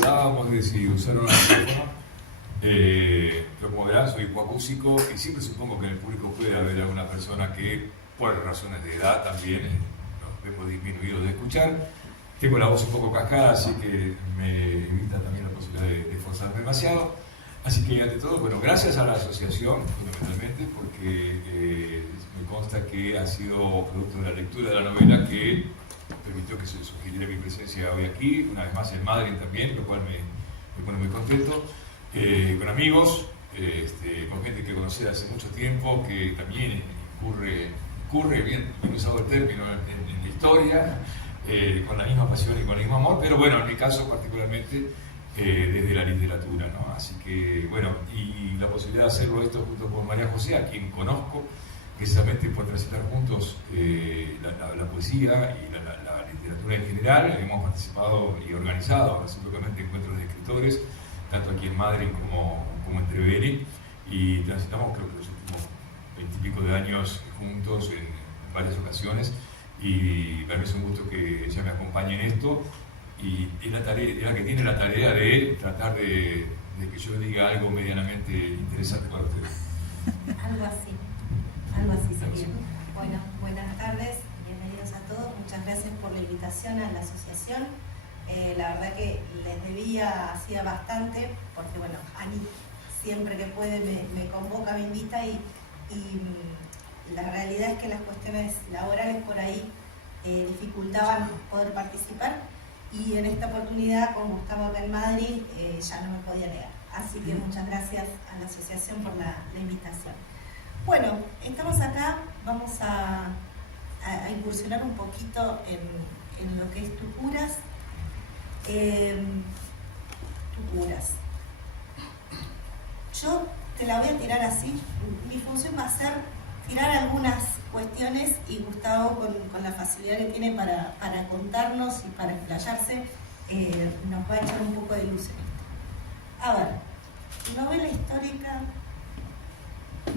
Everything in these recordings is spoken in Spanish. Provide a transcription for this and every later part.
dudábamos de si usar un micrófono. Pero como verán, soy acústico y siempre supongo que en el público puede haber alguna persona que, por razones de edad también, nos vemos disminuidos de escuchar. Tengo la voz un poco cascada, así que me evita también la posibilidad de esforzarme demasiado. Así que, ante todo, bueno, gracias a la asociación, fundamentalmente, porque me consta que ha sido producto de la lectura de la novela que permitió que se sugiriera mi presencia hoy aquí, una vez más en Madrid también, lo cual me pone muy contento, con amigos, con gente que conocí hace mucho tiempo, que también incurre bien usado el término, en la historia, con la misma pasión y con el mismo amor, pero bueno, en mi caso particularmente desde la literatura, ¿no? Así que, bueno, y la posibilidad de hacerlo esto junto con María José, a quien conozco, precisamente por transitar juntos la poesía y la literatura en general. Hemos participado y organizado recíprocamente encuentros de escritores, tanto aquí en Madrid como en Treveri, y transitamos creo que los últimos 20 y pico de años juntos en varias ocasiones, y para mí es un gusto que ella me acompañe en esto, y es la que tiene la tarea de tratar de que yo diga algo medianamente interesante para ustedes. Algo así sería. Bueno, buenas tardes, bienvenidos a todos, muchas gracias por la invitación a la asociación. La verdad que les debía hacía bastante, porque bueno, Ani siempre que puede me convoca, me invita, y la realidad es que las cuestiones laborales por ahí dificultaban poder participar, y en esta oportunidad, como estamos acá en Madrid, ya no me podía negar. Así que muchas gracias a la asociación por la invitación. Bueno, estamos acá, vamos a incursionar un poquito en lo que es Tucuras. Tucuras. Yo te la voy a tirar así. Mi función va a ser tirar algunas cuestiones, y Gustavo, con la facilidad que tiene para contarnos y para explayarse, nos va a echar un poco de luz en esto. A ver, novela histórica,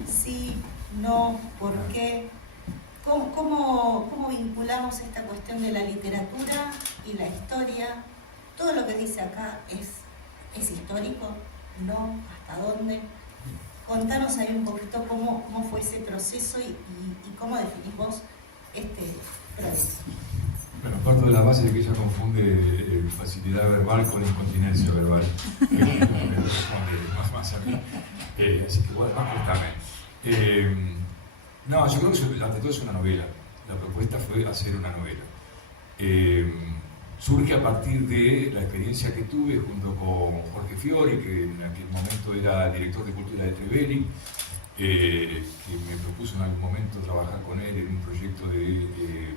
sí, no, ¿por qué? ¿Cómo vinculamos esta cuestión de la literatura y la historia? Todo lo que dice acá es histórico, ¿no? ¿Hasta dónde? Contanos ahí un poquito cómo fue ese proceso y cómo definís vos este proceso. Bueno, parto de la base de que ella confunde facilidad verbal con incontinencia verbal, que me responde más a mí, así que bueno, más cortame. No, yo creo que ante todo es una novela. La propuesta fue hacer una novela. Surge a partir de la experiencia que tuve junto con Jorge Fiori, que en aquel momento era director de Cultura de Treveri, que me propuso en algún momento trabajar con él en un proyecto de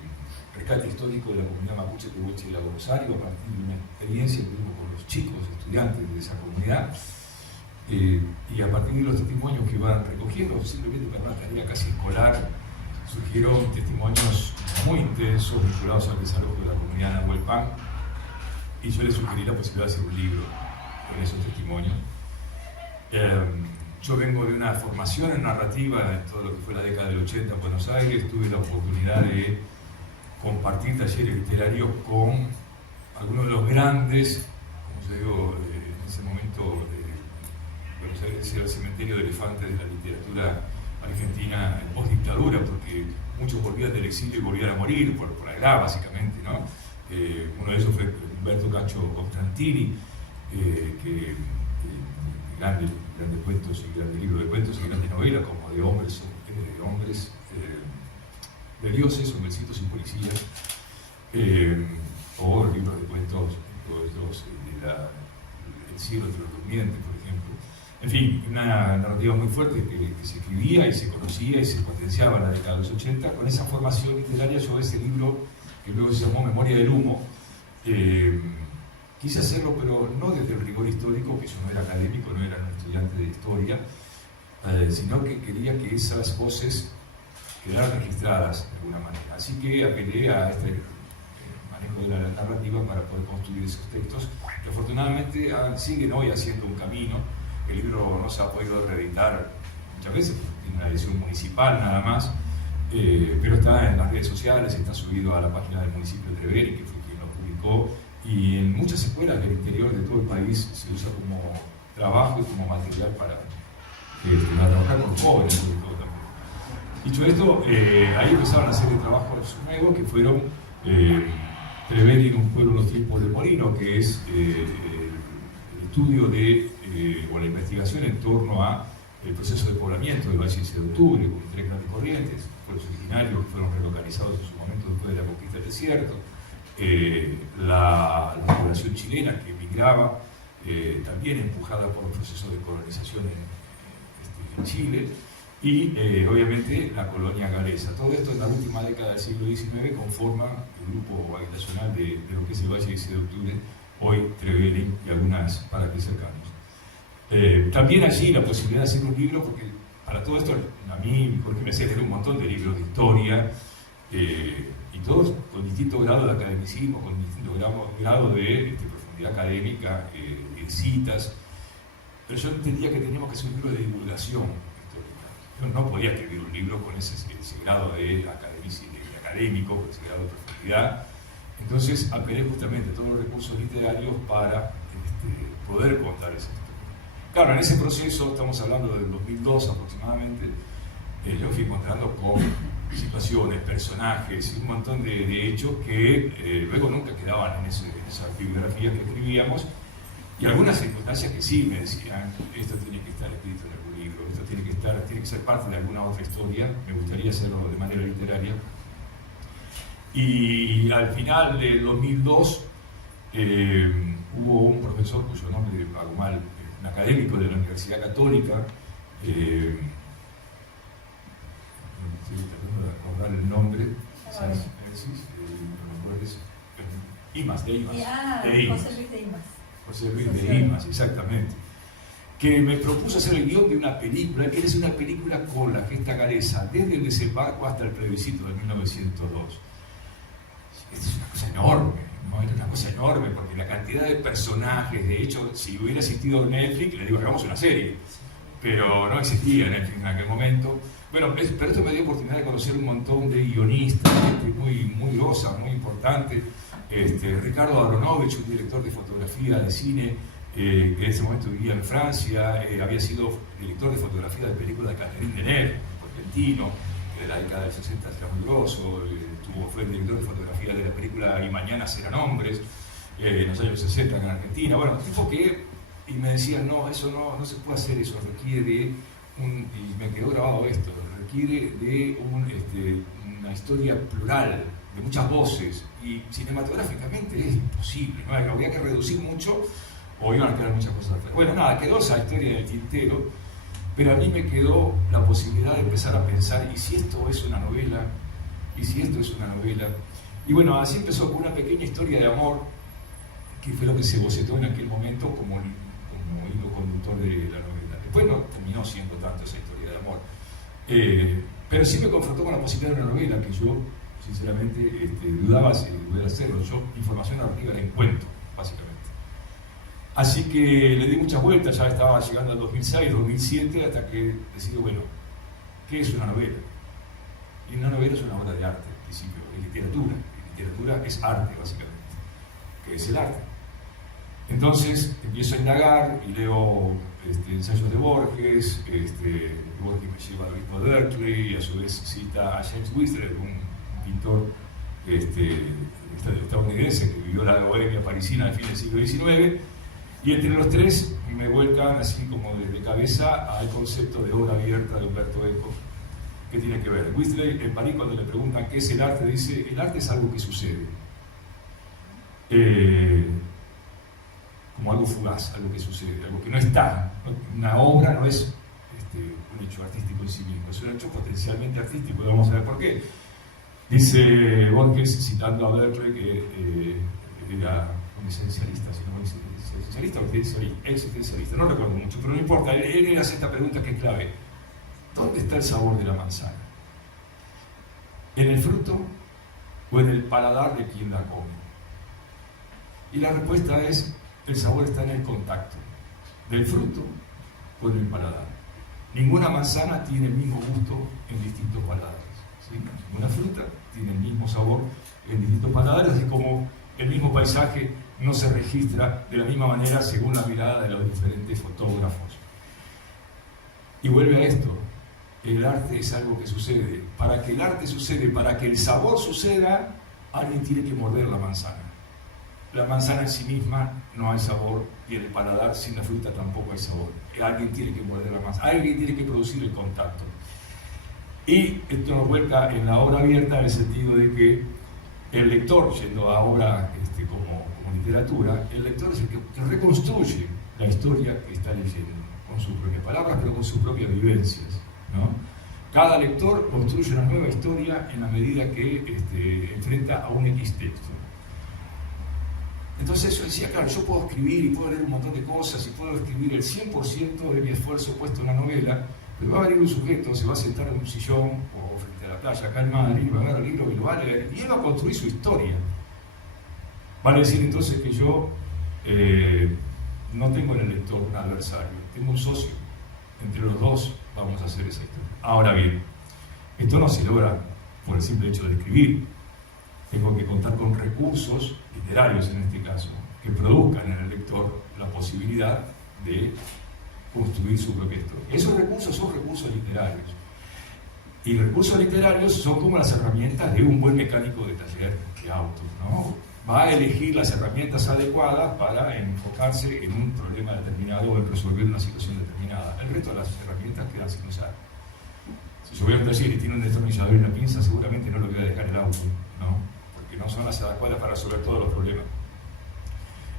rescate histórico de la comunidad mapuche de Hueche y Lago Rosario, a partir de una experiencia que tuvimos con los chicos estudiantes de esa comunidad, y a partir de los testimonios que iban recogiendo, simplemente para una tarea casi escolar, surgieron testimonios muy intensos vinculados al desalojo de la comunidad Nahuelpan, y yo les sugerí la posibilidad de hacer un libro con esos testimonios. Yo vengo de una formación en narrativa en todo lo que fue la década del 80 en Buenos Aires. Tuve la oportunidad de compartir talleres literarios con algunos de los grandes, como yo digo, en ese momento Buenos Aires era el cementerio de elefantes de la literatura argentina en post-dictadura, porque muchos volvían del exilio y volvían a morir por la edad, básicamente, ¿no? Uno de esos fue Humberto Cacho Constantini, que grandes cuentos y grandes libros de cuentos y grandes novelas, como de hombres de dioses, hombrecitos y policías, o libros de cuentos El cielo entre los durmientes, por ejemplo. En fin, una narrativa muy fuerte que se escribía y se conocía y se potenciaba en la década de los 80. Con esa formación literaria, yo ese libro, que luego se llamó Memoria del Humo, quise hacerlo, pero no desde el rigor histórico, que yo no era académico, no era un estudiante de historia, sino que quería que esas voces quedaran registradas de alguna manera. Así que apelé a este manejo de la narrativa para poder construir esos textos, que afortunadamente siguen hoy haciendo un camino. El libro no se ha podido reeditar muchas veces, tiene una edición municipal nada más, pero está en las redes sociales, está subido a la página del municipio de Treveri, que fue quien lo publicó, y en muchas escuelas del interior de todo el país se usa como trabajo y como material para trabajar con jóvenes sobre todo también. Dicho esto, ahí empezaron a hacer trabajos nuevos que fueron Prevenir un pueblo en los tiempos del Molino, que es el estudio o la investigación en torno a el proceso de poblamiento del Valle 16 de Octubre, con 3 grandes corrientes, pueblos originarios que fueron relocalizados en su momento después de la conquista del desierto, la población chilena que emigraba, también empujada por un proceso de colonización en Chile, y obviamente la colonia galesa. Todo esto en la última década del siglo XIX conforma el grupo habitacional de lo que es el Valle 16 de Octubre, hoy Trevelin y algunas parajes cercanos. También allí la posibilidad de hacer un libro, porque para todo esto a mí Jorge me hacía leer un montón de libros de historia, y todos con distinto grado de academicismo, con distinto grado de profundidad académica, de citas, pero yo entendía que teníamos que hacer un libro de divulgación histórica. Yo no podía escribir un libro con ese grado de académico, con ese grado de profundidad. Entonces apelé justamente a todos los recursos literarios para poder contar esa historia. Claro, en ese proceso, estamos hablando del 2002 aproximadamente, yo fui encontrando con situaciones, personajes y un montón de hechos que luego nunca quedaban en esas bibliografías que escribíamos, y algunas circunstancias que sí me decían: esto tiene que estar escrito en algún libro, esto tiene que ser parte de alguna otra historia, me gustaría hacerlo de manera literaria. Y al final del 2002 hubo un profesor cuyo nombre hago mal, un académico de la Universidad Católica, estoy tratando de acordar el nombre, Imas, de Imas. José Luis de Imas. José Luis de Imas, exactamente. Que me propuso hacer el guión de una película. Él quería hacer una película con la gesta galesa, desde el desembarco hasta el plebiscito de 1902. Esto es una cosa enorme, ¿no? Era una cosa enorme, porque la cantidad de personajes, de hecho, si hubiera existido Netflix, le digo, hagamos una serie. Pero no existía Netflix en aquel momento. Bueno, pero esto me dio oportunidad de conocer un montón de guionistas, gente muy grosa, muy importante. Ricardo Aronovich, un director de fotografía de cine, que en ese momento vivía en Francia, había sido director de fotografía de películas de Catherine Deneuve, argentino, que de la década del 60 era muy grosso, fue el director de fotografía de la película Y Mañana Serán Hombres, en los años 60 en Argentina. Bueno, tipo que, y me decían, no, eso no se puede hacer, eso requiere de y me quedó grabado esto, requiere de una historia plural, de muchas voces, y cinematográficamente es imposible, ¿no? Había que reducir mucho o iban a quedar muchas cosas atrás. Bueno, nada, quedó esa historia en el tintero, pero a mí me quedó la posibilidad de empezar a pensar: ¿y si esto es una novela? ¿Y si esto es una novela? Y bueno, así empezó con una pequeña historia de amor, que fue lo que se bocetó en aquel momento como hilo conductor de la novela. Después no terminó siendo tanto esa historia de amor, pero sí me confrontó con la posibilidad de una novela que yo sinceramente dudaba si pudiera hacerlo. Yo información narrativa la encuentro, básicamente. Así que le di muchas vueltas, ya estaba llegando al 2006, 2007, hasta que decidí, bueno, ¿qué es una novela? Y una novela es una obra de arte, en principio, es literatura. Y literatura es arte, básicamente. ¿Qué es el arte? Entonces empiezo a indagar y leo ensayos de Borges, Borges me lleva al ritmo de Berkeley, y a su vez cita a James Whistler, un pintor estadounidense que vivió la bohemia parisina al fin del siglo XIX, y entre los tres me vuelcan así como de cabeza al concepto de obra abierta de Umberto Eco. ¿Qué tiene que ver? Whistler en París, cuando le preguntan qué es el arte, dice: el arte es algo que sucede, como algo fugaz, algo que sucede, algo que no está. Una obra no es un hecho artístico en sí mismo, es un hecho potencialmente artístico, y vamos a ver por qué. Dice Borges, citando a Berkeley, que era un esencialista, si no esencialista o existencialista, no recuerdo mucho, pero no importa, él hace esta pregunta que es clave: ¿dónde está el sabor de la manzana? ¿En el fruto o en el paladar de quien la come? Y la respuesta es: el sabor está en el contacto del fruto con el paladar. Ninguna manzana tiene el mismo gusto en distintos paladares, ¿sí? Ninguna fruta tiene el mismo sabor en distintos paladares, así como el mismo paisaje no se registra de la misma manera según la mirada de los diferentes fotógrafos. Y vuelve a esto, el arte es algo que sucede. Para que el arte suceda, para que el sabor suceda, alguien tiene que morder la manzana. La manzana en sí misma no hay sabor, y el paladar sin la fruta tampoco hay sabor. Alguien tiene que morder la manzana, alguien tiene que producir el contacto. Y esto nos vuelca en la obra abierta en el sentido de que el lector, yendo a obra como literatura, el lector es el que reconstruye la historia que está leyendo, con sus propias palabras, pero con sus propias vivencias, ¿no? Cada lector construye una nueva historia en la medida que enfrenta a un X texto. Entonces yo decía, claro, yo puedo escribir y puedo leer un montón de cosas y puedo escribir el 100% de mi esfuerzo puesto en la novela, pero va a venir un sujeto, se va a sentar en un sillón o frente a la playa acá en Madrid, va a agarrar el libro y lo va a leer y él va a construir su historia. Vale decir entonces que yo no tengo en el lector un adversario, tengo un socio. Entre los dos vamos a hacer esa historia. Ahora bien, esto no se logra por el simple hecho de escribir. Tengo que contar con recursos literarios, en este caso, que produzcan en el lector la posibilidad de construir su propia historia. Esos recursos son recursos literarios. Y recursos literarios son como las herramientas de un buen mecánico de taller de autos, ¿no? Va a elegir las herramientas adecuadas para enfocarse en un problema determinado o en resolver una situación determinada. El resto de las herramientas quedan sin usar. Si yo voy a un taller y tiene un destornillador y una pinza, seguramente no lo voy a dejar en el auto, ¿no? Porque no son las adecuadas para resolver todos los problemas.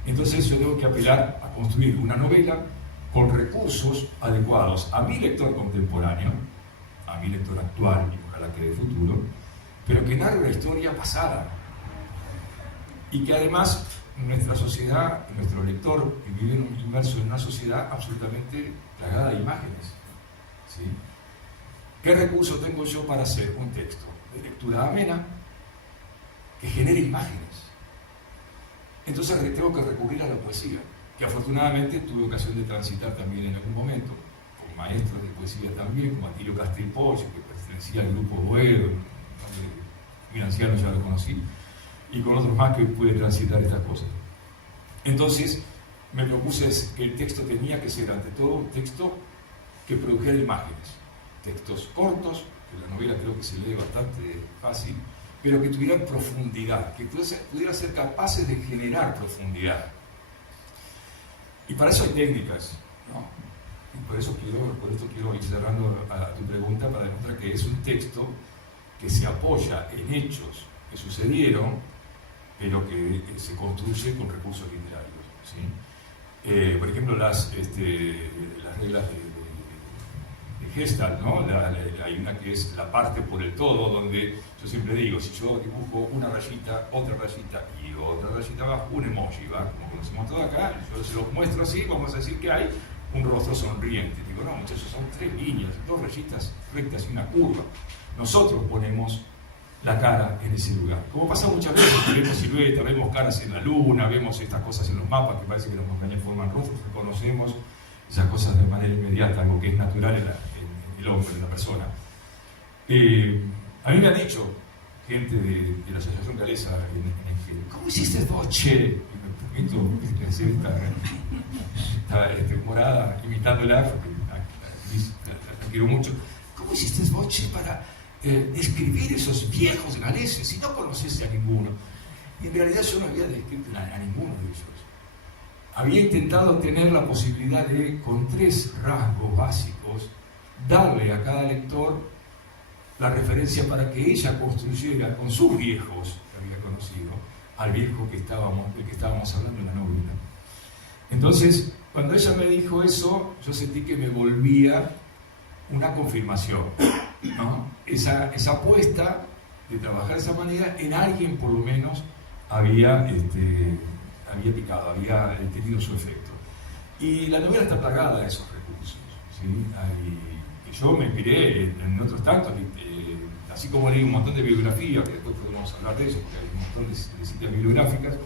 Entonces yo tengo que apelar a construir una novela con recursos adecuados a mi lector contemporáneo, a mi lector actual y ojalá que de futuro, pero que narre una historia pasada. Y que además nuestra sociedad, nuestro lector, vive inmerso en una sociedad absolutamente plagada de imágenes, ¿sí? ¿Qué recurso tengo yo para hacer un texto de lectura amena que genere imágenes? Entonces tengo que recurrir a la poesía, que afortunadamente tuve ocasión de transitar también en algún momento, con maestros de poesía también, como Atilio Castelpoche, que pertenecía al grupo Boedo, mi anciano ya lo conocí, y con otros más que pude transitar estas cosas. Entonces me propuse que el texto tenía que ser ante todo un texto que produjera imágenes, textos cortos, que la novela creo que se lee bastante fácil, pero que tuvieran profundidad, que pudieran ser capaces de generar profundidad. Y para eso hay técnicas, ¿no? Y por esto quiero ir cerrando a tu pregunta para demostrar que es un texto que se apoya en hechos que sucedieron, pero que se construye con recursos literarios, ¿sí? Por ejemplo, las reglas de Gestalt, ¿no? Hay una que es la parte por el todo, donde yo siempre digo, si yo dibujo una rayita, otra rayita y otra rayita abajo, un emoji, ¿va? Como conocemos todo acá, yo se los muestro así, vamos a decir que hay un rostro sonriente. Digo, no, muchachos, son 3 líneas, 2 rayitas rectas y una curva. Nosotros ponemos la cara en ese lugar. Como pasa muchas veces, vemos siluetas, vemos caras en la luna, vemos estas cosas en los mapas que parece que las montañas forman rostros, reconocemos esas cosas de manera inmediata, algo que es natural en el hombre, en la persona. A mí me han dicho gente de la Asociación Galesa ¿cómo hiciste vos, che? Y me permito hacer esta morada imitándola, porque la quiero mucho. ¿Cómo hiciste vos, che, para describir esos viejos galeses si no conoces a ninguno? Y en realidad yo no había descrito a ninguno de ellos. Había intentado tener la posibilidad de, con 3 rasgos básicos, darle a cada lector la referencia para que ella construyera con sus viejos que había conocido al viejo del que estábamos hablando en la novela. Entonces, cuando ella me dijo eso, yo sentí que me volvía una confirmación, ¿no? Esa apuesta de trabajar de esa manera en alguien por lo menos había picado, había tenido su efecto. Y la novela está plagada de esos recursos, ¿sí? Yo me inspiré en otros tantos, así como leí un montón de bibliografías, que después podemos hablar de eso, porque hay un montón de citas bibliográficas,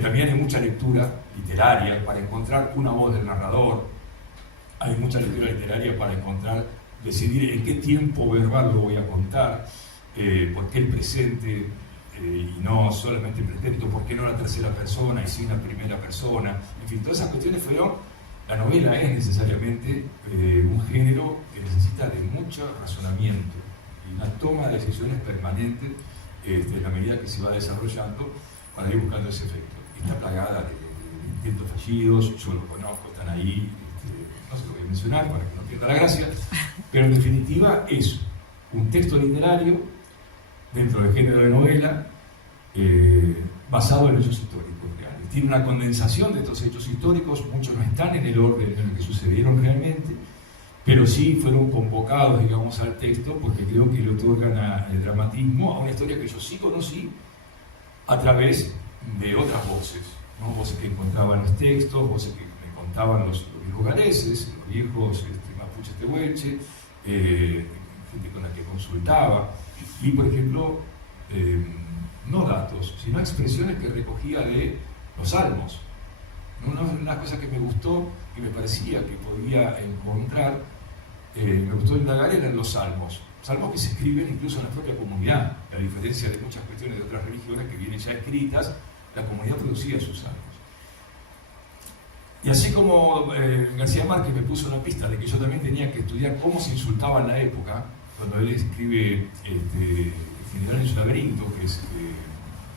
también hay mucha lectura literaria para encontrar una voz del narrador, hay mucha lectura literaria para decidir en qué tiempo verbal lo voy a contar, por qué el presente y no solamente el pretérito, ¿por qué no la tercera persona y sí una primera persona? En fin, todas esas cuestiones fueron, la novela es necesariamente un género que necesita de mucho razonamiento y una toma de decisiones permanente en la medida que se va desarrollando para ir buscando ese efecto. Está plagada de intentos fallidos, yo los conozco, están ahí, no se lo voy a mencionar para que no pierda la gracia, pero en definitiva es un texto literario dentro del género de novela basado en hechos históricos reales. Tiene una condensación de estos hechos históricos, muchos no están en el orden en el que sucedieron realmente, pero sí fueron convocados, digamos, al texto porque creo que le otorgan el dramatismo a una historia que yo sí conocí a través de otras voces, ¿no? Voces que encontraban los textos, voces que me contaban los viejos galeses, los viejos mapuches tehuelche, gente con la que consultaba, y por ejemplo, no datos, sino expresiones que recogía de los salmos. Una cosa que me gustó, que me parecía que podía encontrar, me gustó indagar en los salmos que se escriben incluso en la propia comunidad, a diferencia de muchas cuestiones de otras religiones que vienen ya escritas, la comunidad producía sus salmos. Y así como García Márquez me puso una pista de que yo también tenía que estudiar cómo se insultaba en la época, cuando él escribe General en su laberinto, que es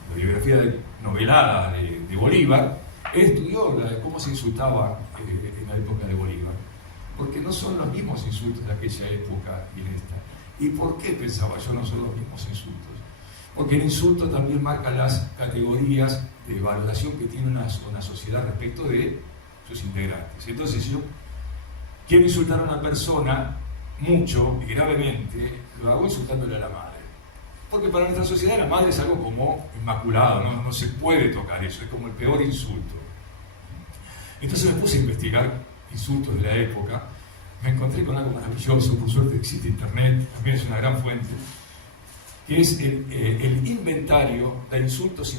la biografía novelada de Bolívar, él estudió cómo se insultaba en la época de Bolívar, porque no son los mismos insultos de aquella época y en esta. ¿Y por qué, pensaba yo, no son los mismos insultos? Porque el insulto también marca las categorías de valoración que tiene una sociedad respecto de sus integrantes. Entonces, si yo quiero insultar a una persona mucho y gravemente, lo hago insultándole a la madre. Porque para nuestra sociedad la madre es algo como inmaculado, no se puede tocar eso, es como el peor insulto. Entonces me puse a investigar insultos de la época, me encontré con algo maravilloso, por suerte existe internet, también es una gran fuente, que es el inventario de insultos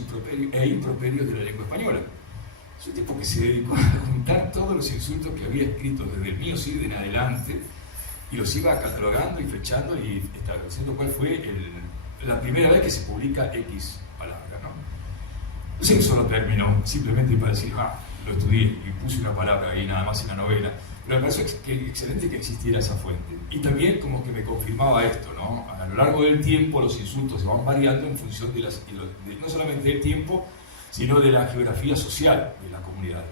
e improperios de la lengua española. Es un tipo que se dedicó a juntar todos los insultos que había escrito desde el mío Cid en adelante y los iba catalogando y fechando y estableciendo cuál fue la primera vez que se publica X palabra, ¿no? No sé un solo término, simplemente para decir, lo estudié y puse una palabra ahí nada más en la novela, pero me pareció excelente que existiera esa fuente. Y también como que me confirmaba esto, ¿no? A lo largo del tiempo los insultos se van variando en función de no solamente del tiempo, sino de la geografía social de la comunidad.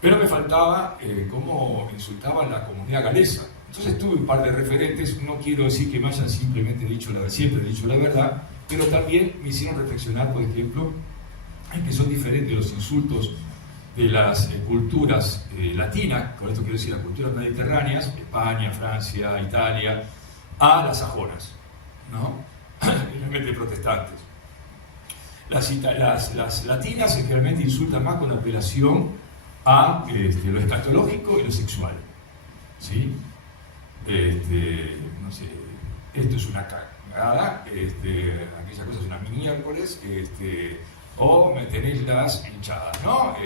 Pero me faltaba cómo insultaban la comunidad galesa. Entonces tuve un par de referentes, no quiero decir que me hayan simplemente siempre dicho la verdad, pero también me hicieron reflexionar, por ejemplo, en que son diferentes los insultos de las culturas latinas, con esto quiero decir las culturas mediterráneas, España, Francia, Italia, a las sajonas, ¿no? Realmente protestantes. Las latinas generalmente insultan más con apelación a lo escatológico y lo sexual, ¿sí? No sé, esto es una cagada, aquella cosa es una miércoles, o me tenés las hinchadas, ¿no?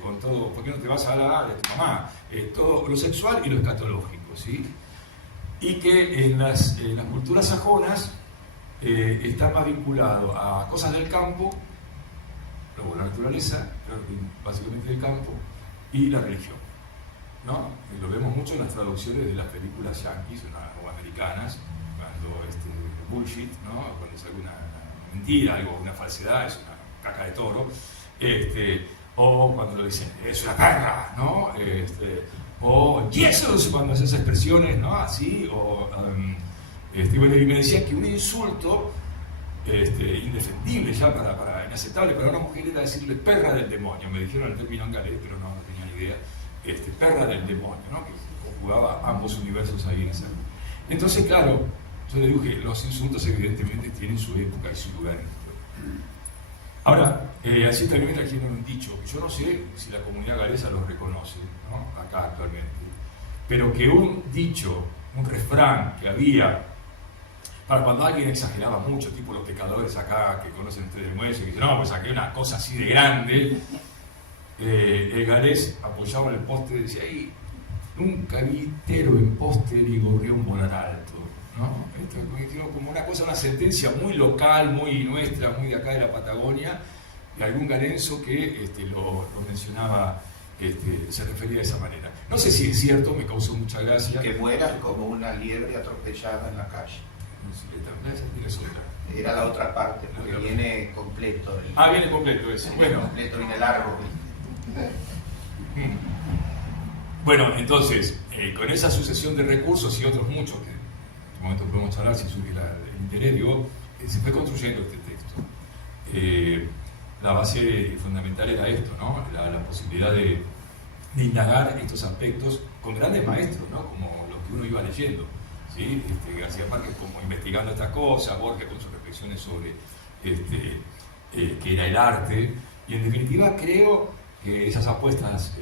Con todo, ¿por qué no te vas a la de tu mamá? Todo lo sexual y lo escatológico, ¿sí? Y que en las culturas sajonas está más vinculado a cosas del campo, luego la naturaleza, básicamente del campo, y la religión, ¿no? Y lo vemos mucho en las traducciones de las películas yanquis o americanas, cuando bullshit, ¿no? Cuando es alguna mentira, una falsedad, es una caca de toro, o cuando lo dicen, es una perra, ¿no? O Jesus, cuando hace esas expresiones, ¿no? Así, o bueno, y me decían que un insulto indefendible ya inaceptable para una mujer era decirle perra del demonio. Me dijeron el término en galés, pero no tenía ni idea. Perra del demonio, ¿no? Que jugaba ambos universos ahí en esa. Entonces, claro, yo le dije, los insultos evidentemente tienen su época y su lugar. Ahora, así también aquí me han dicho, yo no sé si la comunidad galesa los reconoce, ¿no? Acá actualmente, pero que un dicho, un refrán que había para cuando alguien exageraba mucho, tipo los pecadores acá que conocen ustedes el muelle, que dicen, no, pues saqué una cosa así de grande, el galés apoyaba en el poste y decía, nunca vi tero en poste ni gorrión volar alto. ¿no? Esto es como una cosa, una sentencia muy local, muy nuestra, muy de acá de la Patagonia, de algún galenzo que lo mencionaba, se refería de esa manera. No sé si es cierto, me causó mucha gracia. Que mueras como una liebre atropellada en la calle. Esa tienes otra. Era la otra parte, porque viene completo. Viene completo eso. Viene completo, viene largo. Bueno, entonces, con esa sucesión de recursos y otros muchos, que en este momento podemos hablar si surge el interés, se fue construyendo este texto. La base fundamental era esto, ¿no? La posibilidad de indagar estos aspectos con grandes maestros, ¿no? Como los que uno iba leyendo, ¿sí? García Márquez como investigando estas cosas, Borges con sus reflexiones sobre que era el arte, y en definitiva creo que esas apuestas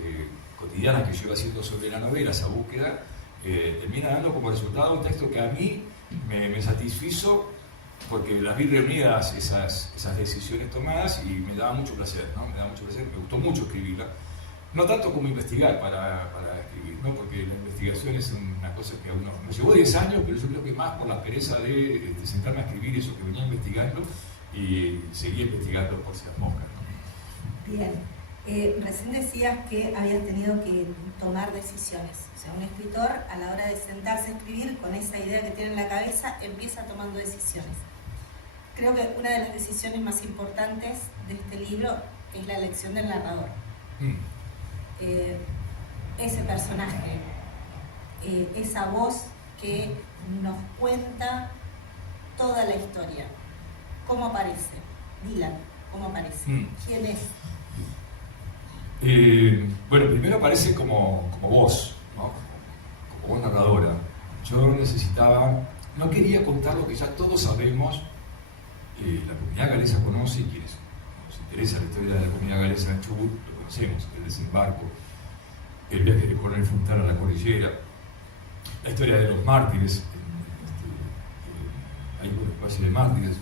cotidianas que yo iba haciendo sobre la novela, esa búsqueda, termina dando como resultado un texto que a mí me satisfizo, porque las vi reunidas esas decisiones tomadas y me daba mucho placer, ¿no? Me gustó mucho escribirla. No tanto como investigar para escribir, ¿no? Porque la investigación es una cosa que a uno me llevó 10 años, pero yo creo que más por la pereza de sentarme a escribir eso que venía investigando y seguía investigando por si las moscas, ¿no? Bien, recién decías que habías tenido que tomar decisiones. O sea, un escritor a la hora de sentarse a escribir con esa idea que tiene en la cabeza empieza tomando decisiones. Creo que una de las decisiones más importantes de este libro es la elección del narrador. Ese personaje, esa voz que nos cuenta toda la historia. ¿Cómo aparece? Dylan, ¿cómo aparece? ¿Quién es? Bueno, primero aparece como voz, ¿no? Como voz narradora. Yo no quería contar lo que ya todos sabemos. La comunidad galesa conoce, y quienes nos interesa la historia de la comunidad galesa en Chubut, lo conocemos, el desembarco, el viaje de Coronel Fontana a la cordillera, la historia de los mártires, hay un espacio de mártires.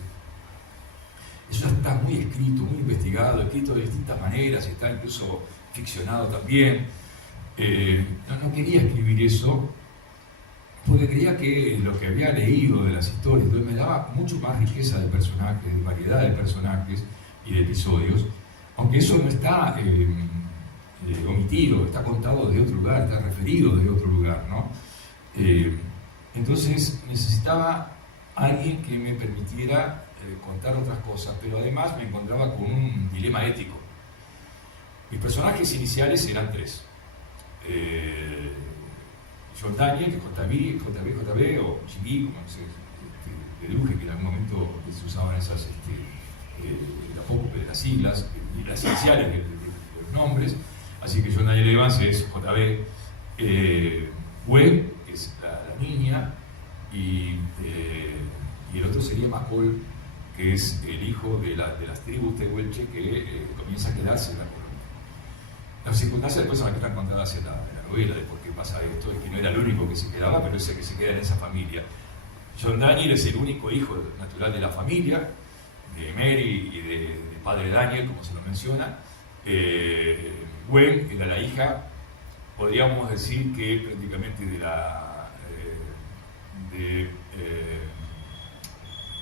Eso ya está muy escrito, muy investigado, escrito de distintas maneras, está incluso ficcionado también. No quería escribir eso, porque creía que lo que había leído de las historias me daba mucho más riqueza de personajes, de variedad de personajes y de episodios, aunque eso no está omitido, está contado desde otro lugar, está referido desde otro lugar, ¿no? Entonces necesitaba alguien que me permitiera contar otras cosas, pero además me encontraba con un dilema ético. Mis personajes iniciales eran 3. John Daniel, JB o GB, como se deduje que en algún momento se usaban esas las siglas y las iniciales de los nombres, así que John Daniel Evans es JB, Gwen, que es la niña, y el otro sería Macol, que es el hijo de las tribus tehuelche que comienza a quedarse en la colonia. Las circunstancias después son las que están contadas en la novela de por qué pasa esto, es que no era el único que se quedaba, pero es el que se queda en esa familia. John Daniel es el único hijo natural de la familia, de Mary y de padre Daniel, como se lo menciona. Gwen era la hija, podríamos decir que prácticamente de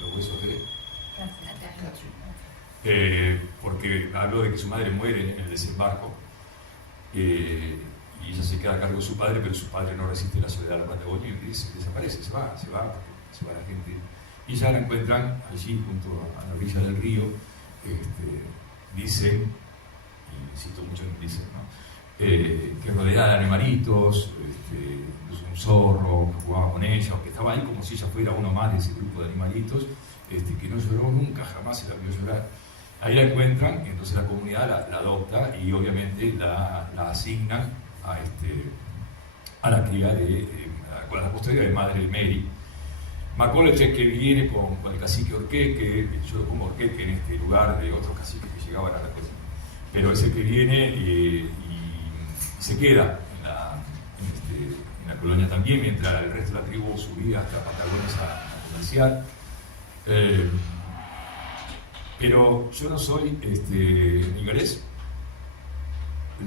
los huesos porque habló de que su madre muere en el desembarco y ella se queda a cargo de su padre, pero su padre no resiste la soledad de la Patagonia y desaparece, se va la gente, y ya la encuentran allí junto a la orilla del río. Dicen, y cito mucho en dicen, ¿no? Que rodeada de animalitos, un zorro que jugaba con ella, o que estaba ahí como si ella fuera uno más de ese grupo de animalitos, que no lloró nunca, jamás se la vio llorar. Ahí la encuentran, y entonces la comunidad la adopta y obviamente la asignan a la cría con la custodia de madre de Mary. Macaulay, que viene con el cacique Orqueque, yo lo pongo Orqueque en este lugar de otros caciques que llegaban a la cosa, pero es el que viene y se queda en la colonia también, mientras el resto de la tribu subía hasta Patagones a comerciar. Pero yo no soy ni galés,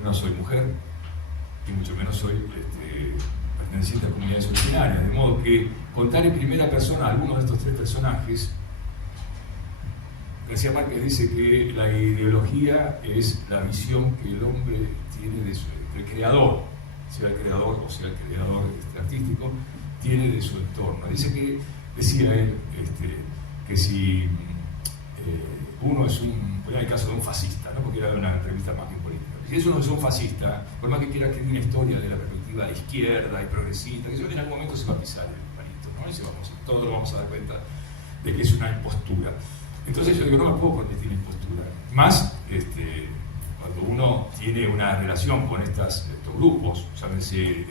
no soy mujer, y mucho menos soy pertenecientes a comunidades originarias, de modo que contar en primera persona a algunos de estos tres personajes. García Márquez dice que la ideología es la visión que el hombre tiene del creador, sea el creador o sea el creador artístico, tiene de su entorno. Dice que, decía él, que si uno es ponía el caso de un fascista, ¿no? Porque era una revista más que política. Si uno es un fascista, por más que quiera escribir una historia de la perspectiva de izquierda y progresista, que en algún momento se va a pisar el palito, ¿no? Y todos nos vamos a dar cuenta de que es una impostura. Entonces yo digo, no me puedo permitir la impostura. Más cuando uno tiene una relación con estos grupos, llámese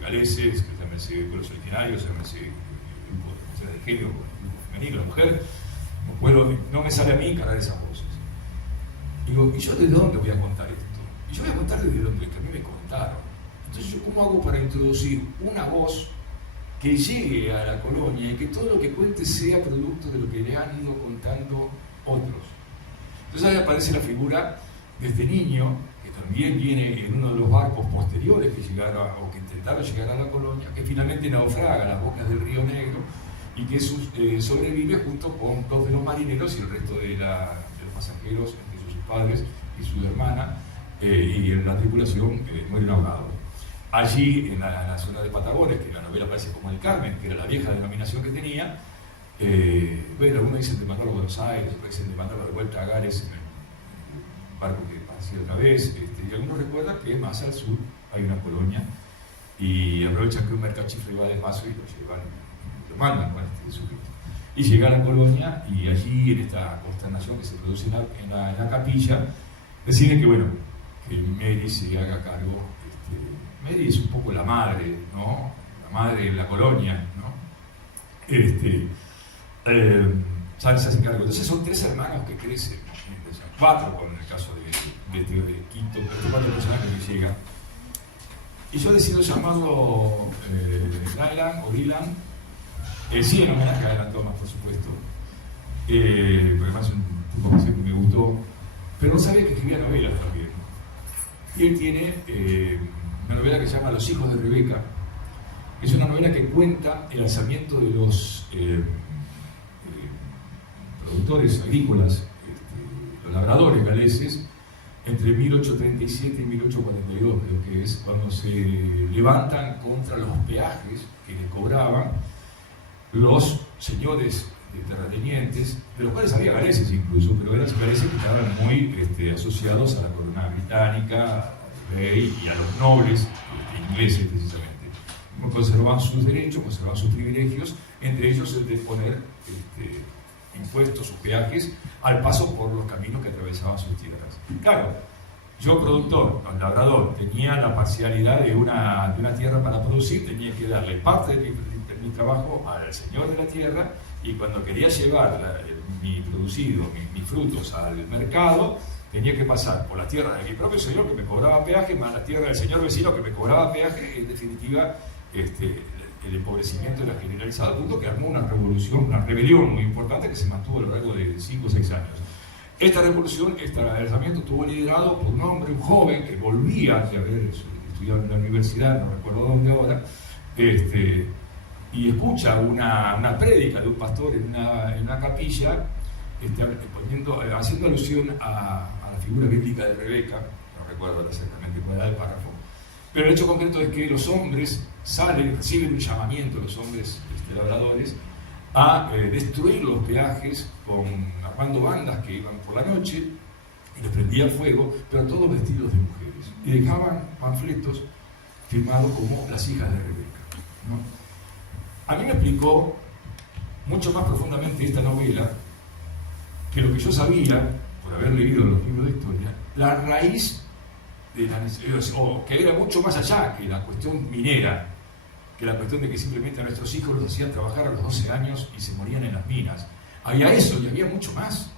galeses, llámese pueblos originarios, llámese grupos de género, grupo femenino, la mujer, no me sale a mí encarar esas voces. Digo, ¿y yo de dónde voy a contar esto? Y yo voy a contar desde donde que a mí me contaron. Entonces, ¿yo cómo hago para introducir una voz que llegue a la colonia y que todo lo que cuente sea producto de lo que le han ido contando otros? Entonces ahí aparece la figura de este niño, que también viene en uno de los barcos posteriores que llegaron o que intentaron llegar a la colonia, que finalmente naufraga a las bocas del Río Negro y que sobrevive junto con dos de los marineros y el resto de los pasajeros, entre sus padres y su hermana, y en la tripulación mueren ahogados. Allí, en la zona de Patagones, que en la novela aparece como el Carmen, que era la vieja denominación que tenía, bueno, algunos dicen de mandarlo a Buenos Aires, otros dicen de mandarlo de vuelta a Gales en el barco que pasó otra vez, y algunos recuerdan que más al sur hay una colonia y aprovechan que un mercachifre va de paso y lo llevan, lo mandan con este sujeto. Y llega a la colonia y allí, en esta consternación que se produce en la capilla, deciden que, bueno, que Mary se haga cargo. Mary es un poco la madre, ¿no? La madre de la colonia, ¿no? Se hace cargo. Entonces son tres hermanos que crecen, cuatro con el caso de Quito, pero cuatro personajes que llegan. Y yo decido llamarlo Dylan o Dylan, sí en homenaje a Dylan Thomas, por supuesto, porque además es un tipo que siempre me gustó, pero no sabía que escribía novelas también. Y él tiene una novela que se llama Los hijos de Rebeca. Es una novela que cuenta el alzamiento de los productores agrícolas, los labradores galeses, entre 1837 y 1842, creo que es, cuando se levantan contra los peajes que le cobraban los señores terratenientes, de los cuales había galeses incluso, pero eran galeses que estaban muy asociados a la corona británica, al rey y a los nobles ingleses precisamente. Conservaban sus derechos, conservaban sus privilegios, entre ellos el de poner impuestos o peajes al paso por los caminos que atravesaban sus tierras. Claro, yo productor, labrador, tenía la parcialidad de una tierra para producir, tenía que darle parte de mi trabajo al señor de la tierra, y cuando quería llevar mi producido, mis frutos al mercado, tenía que pasar por la tierra de mi propio señor que me cobraba peaje, más la tierra del señor vecino que me cobraba peaje, en definitiva el empobrecimiento era generalizado, al punto que armó una revolución, una rebelión muy importante que se mantuvo a lo largo de 5 o 6 años. Esta revolución, este alzamiento estuvo liderado por un hombre, un joven que volvía a haber estudiado en la universidad, no recuerdo dónde ahora, y escucha una prédica de un pastor en una capilla, haciendo alusión a la figura bíblica de Rebeca, no recuerdo exactamente cuál era el párrafo, pero el hecho concreto es que los hombres reciben un llamamiento, los hombres labradores, a destruir los peajes armando bandas que iban por la noche y les prendían fuego, pero todos vestidos de mujeres, y dejaban panfletos firmados como las hijas de Rebeca, ¿no? A mí me explicó mucho más profundamente esta novela que lo que yo sabía, por haber leído los libros de historia, la raíz de la necesidad, o que era mucho más allá que la cuestión minera, que la cuestión de que simplemente a nuestros hijos los hacían trabajar a los 12 años y se morían en las minas. Había eso y había mucho más,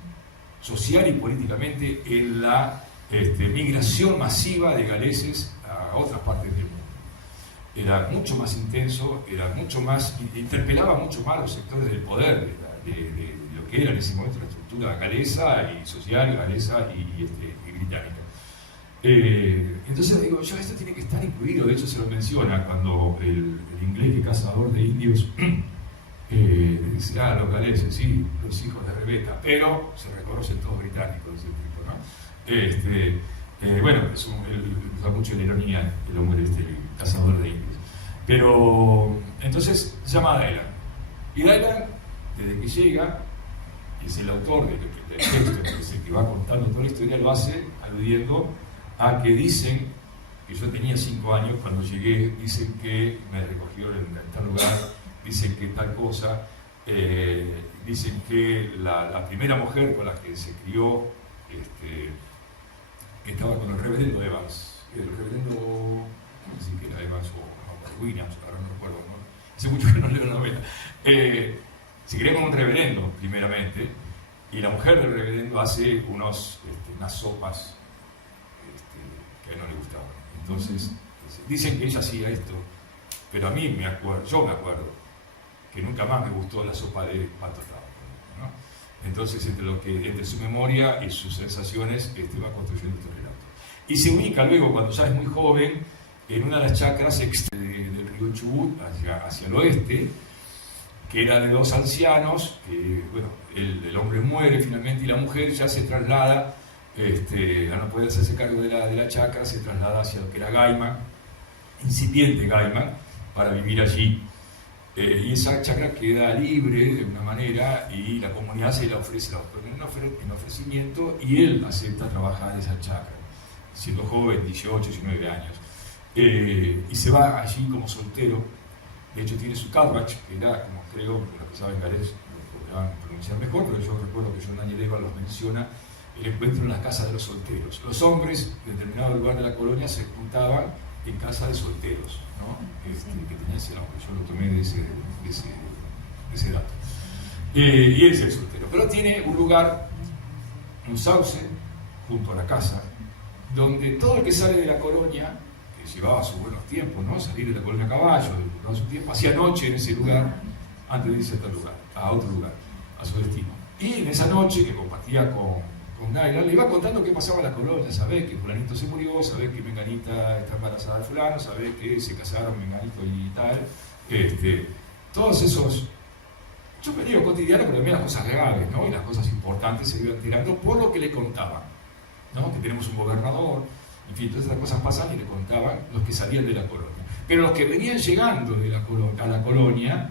social y políticamente, en la migración masiva de galeses a otras partes del mundo. Era mucho más intenso, interpelaba mucho más los sectores del poder de lo que era en ese momento la estructura galesa y social, galesa y británica. Entonces digo, yo esto tiene que estar incluido, de hecho se lo menciona cuando el inglés que cazador de indios dice, los galeses, sí, los hijos de Rebeca, pero se reconocen todos británicos, ese tipo, ¿no? Bueno, él usa mucho la ironía, el hombre el cazador de indios. Pero entonces se llama Dylan. Y Dylan, desde que llega, es el autor del texto, que es el que va contando toda la historia, lo hace aludiendo a que dicen, que yo tenía 5 años cuando llegué, dicen que me recogió en tal lugar, dicen que tal cosa, dicen que la primera mujer con la que se crió, que estaba con el reverendo Evans, el reverendo, no sé si era Evans o Williams, ahora no recuerdo, ¿no? Hace mucho que no leo la novela. Se cría con un reverendo, primeramente, y la mujer del reverendo hace unas sopas que a él no le gustaban. Entonces, dicen que ella hacía esto, pero a mí yo me acuerdo que nunca más me gustó la sopa de pan tostado, ¿no? Entonces, entre su memoria y sus sensaciones, va construyendo este relato. Y se ubica luego, cuando ya es muy joven, en una de las chacras del río Chubut, hacia el oeste, que era de 2 ancianos, que, bueno, el hombre muere finalmente y la mujer ya se traslada, a no poder hacerse cargo de la chacra, se traslada hacia lo que era Gaiman, incipiente Gaiman, para vivir allí. Y esa chacra queda libre de una manera y la comunidad se la ofrece, en ofrecimiento, y él acepta trabajar en esa chacra, siendo joven, 18, 19 años. Y se va allí como soltero. De hecho tiene su Carvach, que era, como creo, los que saben galés lo podrán pronunciar mejor, pero yo recuerdo que John Daniel Eva los menciona, el encuentro en las casas de los solteros. Los hombres de determinado lugar de la colonia se juntaban en casa de solteros, ¿no? Que tenía ese nombre, yo lo tomé de ese dato. Y él es el soltero, pero tiene un lugar, un sauce, junto a la casa, donde todo el que sale de la colonia, que llevaba sus buenos tiempos, ¿no? Salir de la colonia a caballo, llevaba su tiempo, hacía noche en ese lugar, antes de irse a otro lugar, a su destino. Y en esa noche que compartía con Dylan, le iba contando qué pasaba en la colonia. Sabés que fulanito se murió, sabés que Menganita está embarazada de fulano, sabés que se casaron Menganito y tal. Todos esos, yo me digo cotidianos, pero también las cosas graves, ¿no? Y las cosas importantes se iban enterando por lo que le contaban, ¿no? Que tenemos un gobernador, en fin, todas esas cosas pasan y le contaban los que salían de la colonia. Pero los que venían llegando a la colonia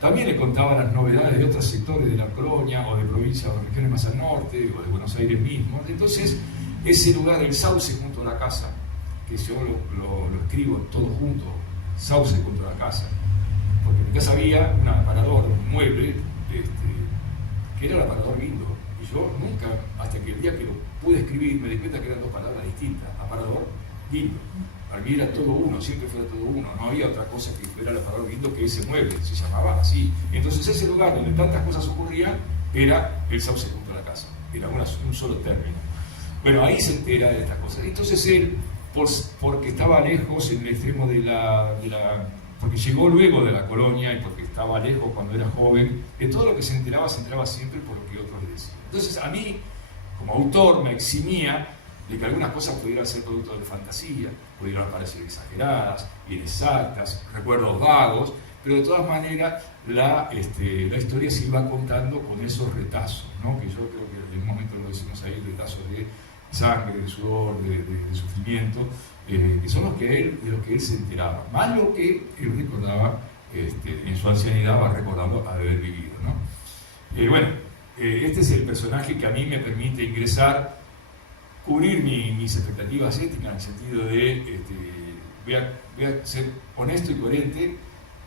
también le contaban las novedades de otros sectores de la colonia, o de provincias o de regiones más al norte, o de Buenos Aires mismo. Entonces, ese lugar del sauce junto a la casa, que yo lo escribo todo junto, sauce junto a la casa, porque en mi casa había un aparador, un mueble, que era el aparador guindo, y yo nunca, hasta que el día que lo pude escribir, me di cuenta que eran 2 palabras distintas, aparador, guindo. Para mí era todo uno, siempre fue todo uno, no había otra cosa que fuera el aparador guindo que ese mueble, se llamaba así. Entonces ese lugar donde tantas cosas ocurrían era el sauce junto a la casa, era un solo término. Bueno, ahí se entera de estas cosas. Entonces él, porque estaba lejos en el extremo porque llegó luego de la colonia y porque estaba lejos cuando era joven, de todo lo que se enteraba siempre por lo que otros le decían. Entonces a mí, como autor, me eximía de que algunas cosas pudieran ser producto de fantasía, pudieran parecer exageradas, inexactas, recuerdos vagos, pero de todas maneras la historia se iba contando con esos retazos, ¿no? Que yo creo que en un momento lo decimos ahí, retazos de sangre, de sudor, de sufrimiento, que son de los que él se enteraba, más lo que él recordaba en su ancianidad, va recordando haber vivido, ¿no? Bueno, este es el personaje que a mí me permite ingresar, cubrir mis expectativas éticas, en el sentido de voy a ser honesto y coherente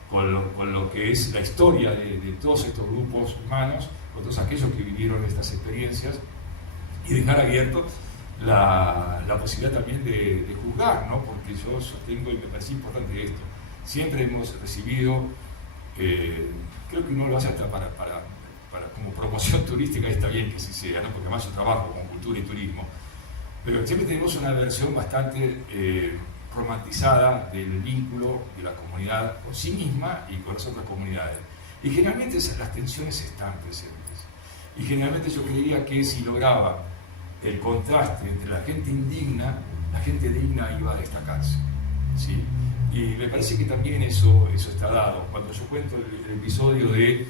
con lo que es la historia de todos estos grupos humanos, con todos aquellos que vivieron estas experiencias, y dejar abierto la posibilidad también de juzgar, ¿no? Porque yo sostengo, y me parece importante esto, siempre hemos recibido, creo que uno lo hace hasta para como promoción turística, está bien que sí sea, ¿no? Porque además yo trabajo con cultura y turismo, pero siempre tenemos una versión bastante romantizada del vínculo de la comunidad con sí misma y con las otras comunidades. Y generalmente las tensiones están presentes. Y generalmente yo creía que si lograba el contraste entre la gente indigna la gente digna iba a destacarse, ¿sí? Y me parece que también eso está dado. Cuando yo cuento el episodio de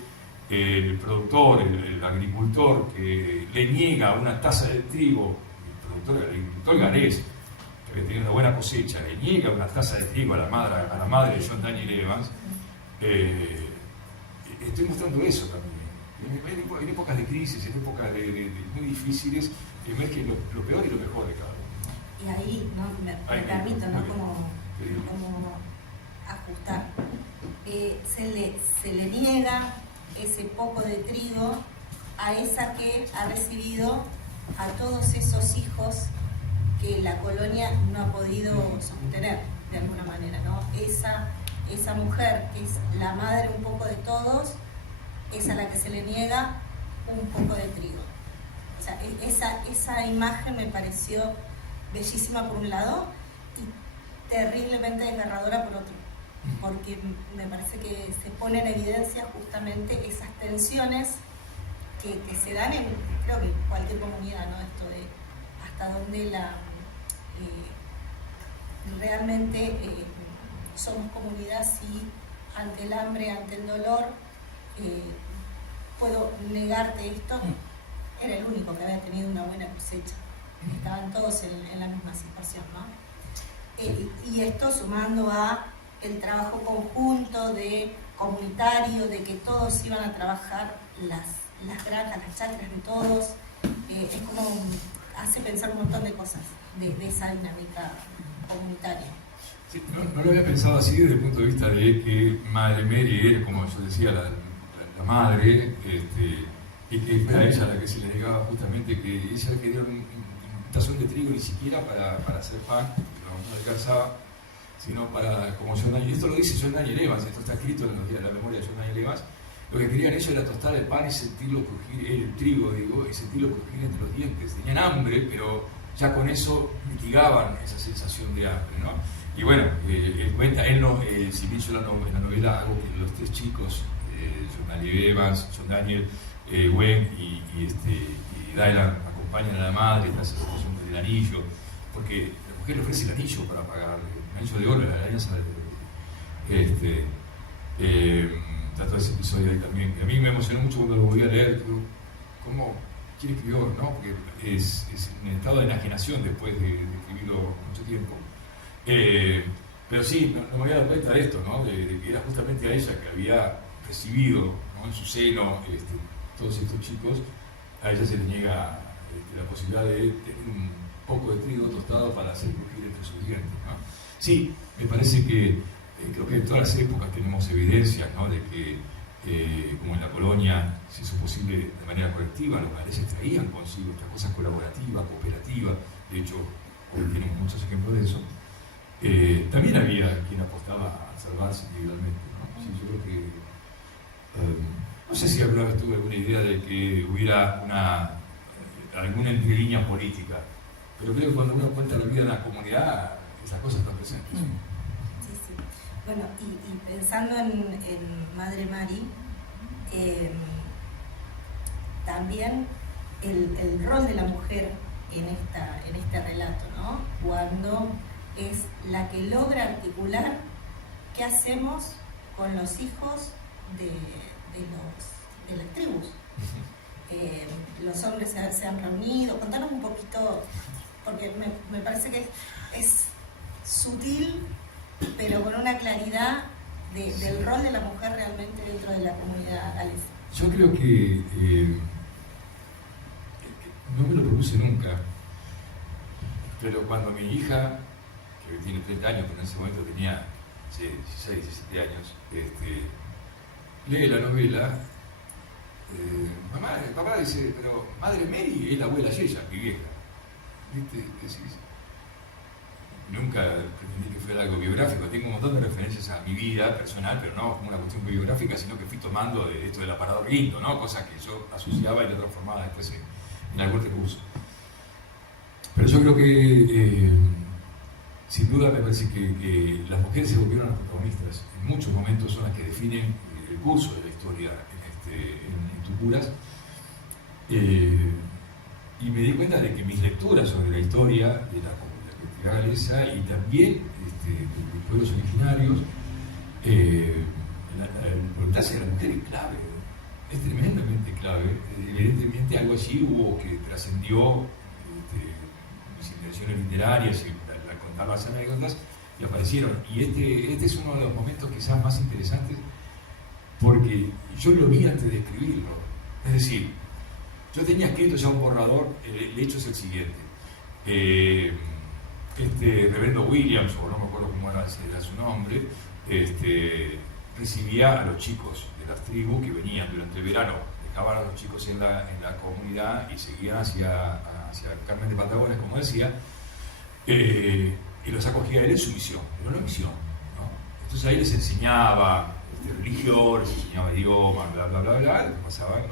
el productor, el agricultor que le niega una taza de trigo, el agricultor ganés, que había tenido una buena cosecha, le niega una taza de trigo a la madre de John Daniel Evans, estoy mostrando eso también. En épocas de crisis, en épocas muy difíciles, ves que lo peor y lo mejor de cada uno. Y ahí, ¿no? me permito, ¿no? como ajustar. Se le niega ese poco de trigo a esa que ha recibido a todos esos hijos que la colonia no ha podido sostener de alguna manera, ¿no? Esa mujer que es la madre un poco de todos, es a la que se le niega un poco de trigo. O sea, esa imagen me pareció bellísima por un lado y terriblemente desgarradora por otro, porque me parece que se pone en evidencia justamente esas tensiones que se dan en, creo que cualquier comunidad, ¿no? Esto de hasta dónde realmente somos comunidad si ante el hambre, ante el dolor, puedo negarte esto. Era el único que había tenido una buena cosecha, estaban todos en la misma situación, ¿no? Y esto sumando a el trabajo conjunto comunitario, de que todos iban a trabajar las granjas, las chacras de todos, es como hace pensar un montón de cosas de esa dinámica comunitaria. Sí, no lo había pensado así desde el punto de vista de que Madre Mary era, como yo decía, la madre, y que era ella la que se le negaba justamente que ella quería un tazón de trigo ni siquiera para hacer pan, no alcanzaba, sino para, como John Daniel, esto lo dice John Daniel Evans, esto está escrito en la memoria de John Daniel Evans, lo que querían ellos era tostar el pan y sentirlo crujir, el trigo, digo, y sentirlo crujir entre los dientes. Tenían hambre, pero ya con eso mitigaban esa sensación de hambre, ¿no? Y bueno, él cuenta, si bien yo en la novela hago que los tres chicos, John Daniel Evans, John Daniel, Gwen y Dylan acompañan a la madre en esa situación del anillo, porque la mujer le ofrece el anillo para pagarle, el anillo de oro, la alianza está todo ese episodio ahí también. A mí me emocionó mucho cuando lo volví a leer, cómo quién escribió, ¿no? Porque es un estado de enajenación después de escribirlo mucho tiempo. Pero sí, no me había dado cuenta de esto, ¿no? De que era justamente a ella que había recibido, ¿no? En su seno todos estos chicos, a ella se le niega la posibilidad de tener un poco de trigo tostado para hacer crujir entre sus dientes, ¿no? Sí, me parece que creo que en todas las épocas tenemos evidencias, ¿no? De que, como en la colonia, se hizo posible de manera colectiva, los galeses traían consigo estas cosas colaborativas, cooperativas, de hecho, hoy tenemos muchos ejemplos de eso. También había quien apostaba a salvarse individualmente, ¿no? Sí, yo creo que no sé si hablabas tú de alguna idea de que hubiera alguna entrelínea política, pero creo que cuando uno cuenta la vida de la comunidad, esas cosas están presentes. Sí, sí. Bueno, y pensando en Madre Mary, también el rol de la mujer en este relato, ¿no? Cuando es la que logra articular qué hacemos con los hijos de las tribus. Los hombres se han reunido. Contanos un poquito, porque me parece que es sutil, pero con una claridad del rol de la mujer realmente dentro de la comunidad galesa. Yo creo que no me lo propuse nunca, pero cuando mi hija, que tiene 30 años, pero en ese momento tenía 16, 17 años, lee la novela, papá dice, pero Madre Mary es la abuela Yeya, mi vieja. ¿Viste? Decís, nunca pretendí que fuera algo biográfico, tengo un montón de referencias a mi vida personal, pero no como una cuestión biográfica, sino que fui tomando de esto del aparador lindo, ¿no? Cosas que yo asociaba y lo transformaba después en algún recurso. Pero yo creo que sin duda me parece que las mujeres se volvieron las protagonistas. En muchos momentos son las que definen el curso de la historia en Tucuras. Y me di cuenta de que mis lecturas sobre la historia, de la la galesa y también de pueblos originarios. La importancia de la mujer es clave, es tremendamente clave. Evidentemente algo así hubo que trascendió mis intenciones literarias y la contar las anécdotas y aparecieron. Y este es uno de los momentos quizás más interesantes porque yo lo vi antes de escribirlo. Es decir, yo tenía escrito ya un borrador. El hecho es el siguiente. Reverendo Williams, o no me acuerdo cómo era su nombre, recibía a los chicos de las tribus que venían durante el verano, dejaban a los chicos en la comunidad y seguían hacia Carmen de Patagones, como decía, y los acogía él en su misión, era una misión, ¿no? Entonces ahí les enseñaba religión, les enseñaba idiomas, bla, bla, bla, bla, pasaban las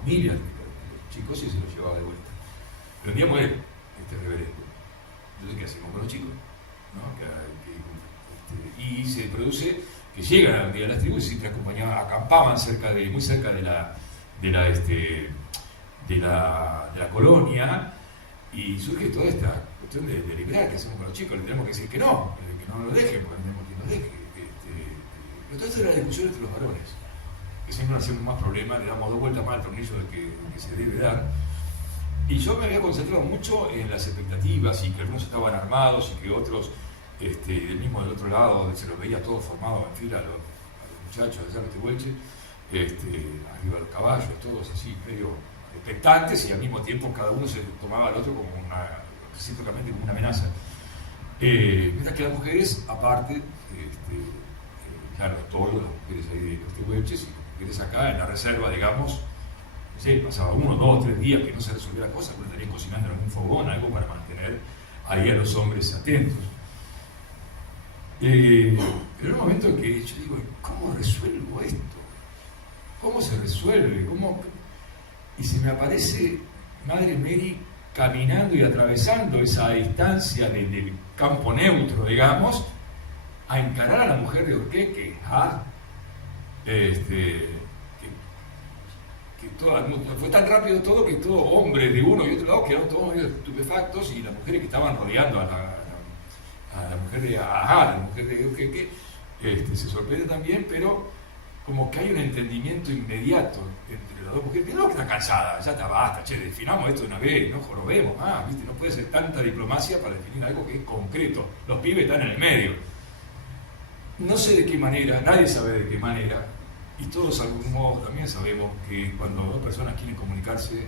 familias de los chicos y se los llevaba de vuelta. Pero un día muere este reverendo. Entonces, ¿qué hacemos con los chicos? ¿No? Y se produce que llegan al día de las tribus y siempre acompañaban, acampaban muy cerca de la colonia, y surge toda esta cuestión de liberar. ¿Qué hacemos con los chicos? Le tenemos que decir que no lo dejen, porque tenemos que nos dejen. Pero todo esto era la discusión entre los varones, que siempre nos hacemos más problemas, le damos 2 vueltas más al tornillo del que se debe dar. Y yo me había concentrado mucho en las expectativas y que algunos estaban armados y que otros, del otro lado, se los veía todos formados en fila a los muchachos allá de Tehuelche, arriba de los caballos, todos así, medio expectantes, y al mismo tiempo cada uno se tomaba al otro como recíprocamente como una amenaza. Mientras que las mujeres, aparte, claro, todas las mujeres ahí de los Tehuelches y las mujeres acá en la reserva, digamos, pasaba 1, 2, 3 días que no se resolvía la cosa, pero estarían cocinando en algún fogón, algo para mantener ahí a los hombres atentos. Pero en un momento en que yo digo, ¿cómo resuelvo esto? ¿Cómo se resuelve? Y se me aparece Madre Mary caminando y atravesando esa distancia del campo neutro, digamos, a encarar a la mujer de Orqueque. Fue tan rápido todo que todo hombre de uno y otro lado quedaron todos medio estupefactos, y las mujeres que estaban rodeando a la mujer de Urqueque se sorprende también, pero como que hay un entendimiento inmediato entre las dos mujeres. No, que está cansada, ya está, basta, definamos esto de una vez, no jorobemos más, ¿viste? No puede ser tanta diplomacia para definir algo que es concreto. Los pibes están en el medio. No sé de qué manera, nadie sabe de qué manera, y todos de algún modo también sabemos que cuando 2 personas quieren comunicarse,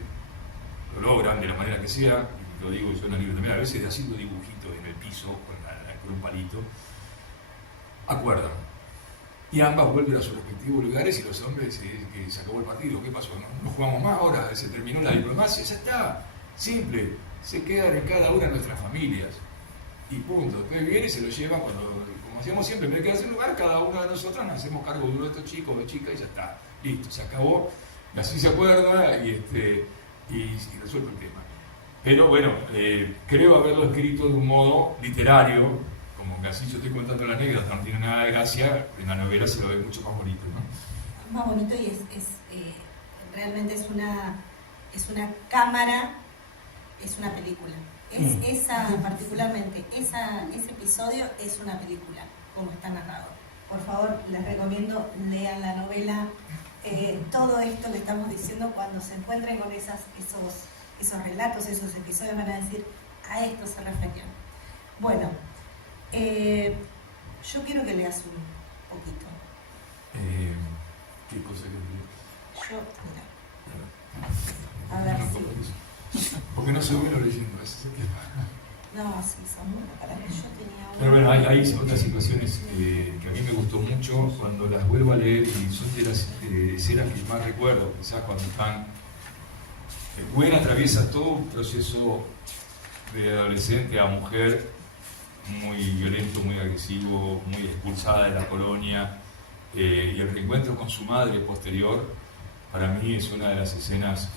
lo logran de la manera que sea, y lo digo yo en el libro también, a veces haciendo dibujitos en el piso con un palito, acuerdan. Y ambas vuelven a sus respectivos lugares, y los hombres que se acabó el partido, ¿qué pasó? No jugamos más ahora, se terminó la diplomacia, ya está, simple, se quedan en cada una de nuestras familias, y punto. Después viene y se lo llevan cuando, como hacíamos siempre, en vez de quedarse en lugar, cada una de nosotras nos hacemos cargo de uno de estos chicos o de chicas y ya está, listo, se acabó, y así se acuerda y resuelve el tema. Pero bueno, creo haberlo escrito de un modo literario, como que así yo estoy contando la anécdota, no tiene nada de gracia, en la novela se lo ve mucho más bonito, ¿no? Es más bonito, y realmente es una cámara, es una película. Particularmente, ese episodio es una película, como está narrado. Por favor, les recomiendo, lean la novela. Todo esto que estamos diciendo, cuando se encuentren con esos relatos, esos episodios, van a decir, a esto se referían. Bueno, yo quiero que leas un poquito. ¿Qué cosa que Yo, mira. A ver si. Porque no soy bueno leyendo, ese es el tema. No, sí, son buenos. Para que yo tenía una. Pero bueno, hay otras situaciones que a mí me gustó mucho cuando las vuelvo a leer, y son de las escenas que más recuerdo, quizás cuando están. Gwen atraviesa todo un proceso de adolescente a mujer muy violento, muy agresivo, muy expulsada de la colonia, y el reencuentro con su madre posterior, para mí es una de las escenas,